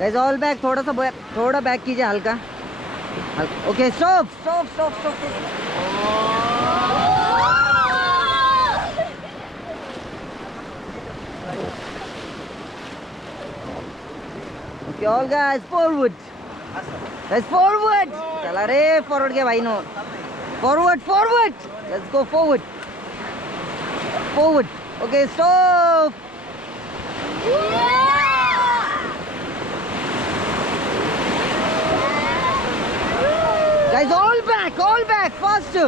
Guys all back, थोड़ा सा थोड़ा बैक कीजिए, हल्का okay stop stop stop stop. Okay all guys forward, guys forward. चला रे फॉरवर्ड के भाई no, forward forward, let's go forward forward. Okay stop. Guys, all back, faster.